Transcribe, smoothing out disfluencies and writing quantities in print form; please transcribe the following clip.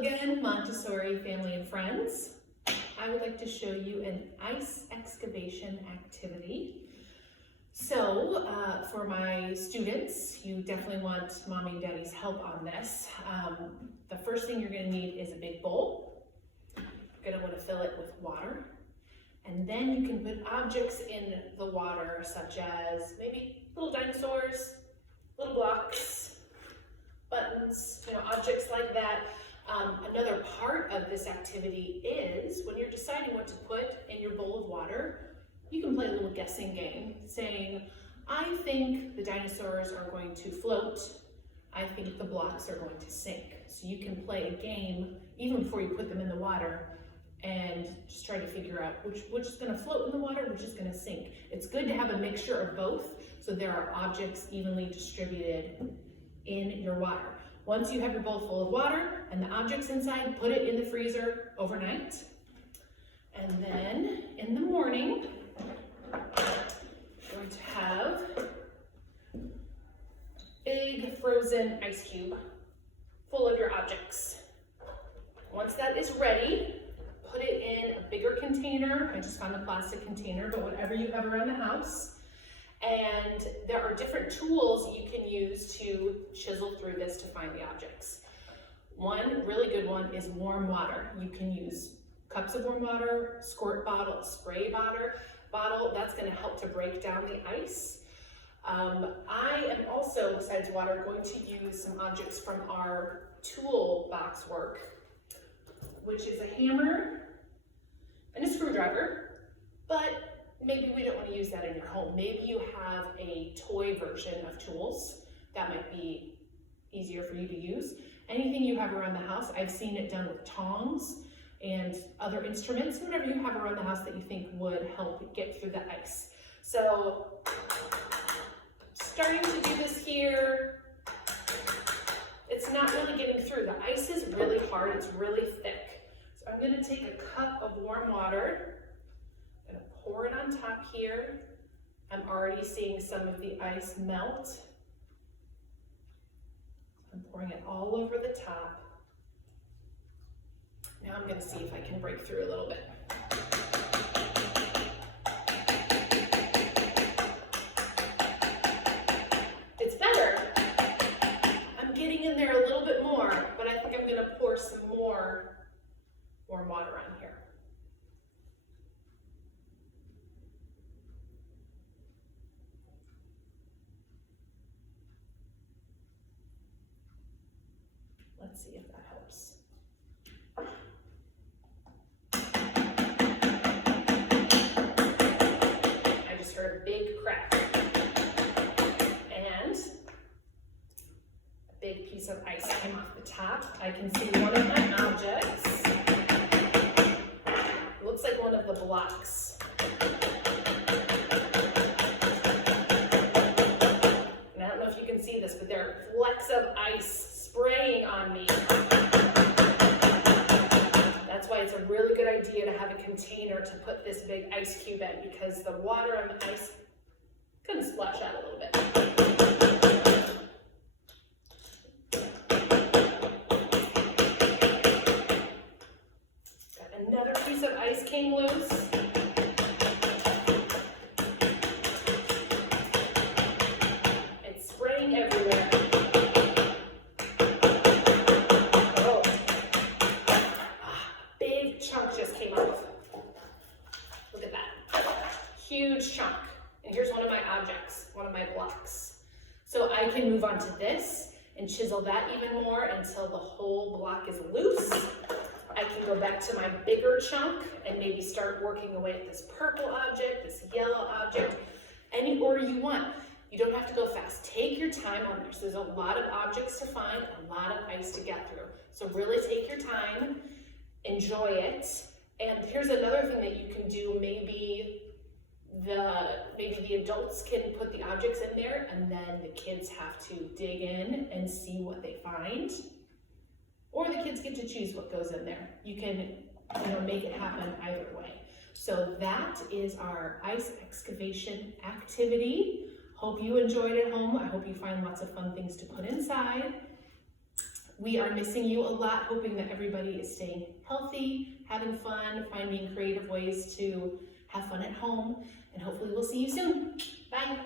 again, Montessori family and friends. I would like to show you an ice excavation activity. So for my students, you definitely want mommy and daddy's help on this. The first thing you're going to need is a big bowl. You're going to want to fill it with water. And then you can put objects in the water, such as maybe little dinosaurs, little blocks, buttons, objects like that. Another part of this activity is when you're deciding what to put in your bowl of water, you can play a little guessing game saying, I think the dinosaurs are going to float. I think the blocks are going to sink. So you can play a game even before you put them in the water and just try to figure out which is going to float in the water, which is going to sink. It's good to have a mixture of both so there are objects evenly distributed in your water. Once you have your bowl full of water and the objects inside, put it in the freezer overnight. And then in the morning, you're going to have a big frozen ice cube full of your objects. Once that is ready, put it in a bigger container. I just found a plastic container, but whatever you have around the house. And there are different tools you can use to chisel through this to find the objects. One really good one is warm water. You can use cups of warm water, squirt bottle, spray bottle. That's going to help to break down the ice. I am also, besides water, going to use some objects from our toolbox work, which is a hammer and a screwdriver, but maybe we don't want to use that in your home. Maybe you have a toy version of tools that might be easier for you to use. Anything you have around the house, I've seen it done with tongs and other instruments, whatever you have around the house that you think would help get through the ice. So, starting to do this here. It's not really getting through. The ice is really hard, it's really thick. So I'm gonna take a cup of warm water, I'm gonna pour it on top here. I'm already seeing some of the ice melt. I'm pouring it all over the top. Now I'm gonna see if I can break through a little bit. It's better. I'm getting in there a little bit more, but I think I'm gonna pour some more warm water on here. Let's see if that helps. I just heard a big crack. And a big piece of ice came off the top. I can see one of my objects. It looks like one of the blocks. And I don't know if you can see this, but there are flecks of ice spraying on me. That's why it's a really good idea to have a container to put this big ice cube in, because the water and the ice can splash out a little bit. Got another piece of ice came loose. It's spraying everywhere. Chunk just came off. Look at that. Huge chunk. And here's one of my objects, one of my blocks. So I can move on to this and chisel that even more until the whole block is loose. I can go back to my bigger chunk and maybe start working away at this purple object, this yellow object, any order you want. You don't have to go fast. Take your time on this. There's a lot of objects to find, a lot of ice to get through. So really take your time. Enjoy it. And here's another thing that you can do. Maybe the adults can put the objects in there and then the kids have to dig in and see what they find. Or the kids get to choose what goes in there. You can make it happen either way. So that is our ice excavation activity. Hope you enjoyed it at home. I hope you find lots of fun things to put inside. We are missing you a lot, hoping that everybody is staying healthy, having fun, finding creative ways to have fun at home, and hopefully we'll see you soon. Bye.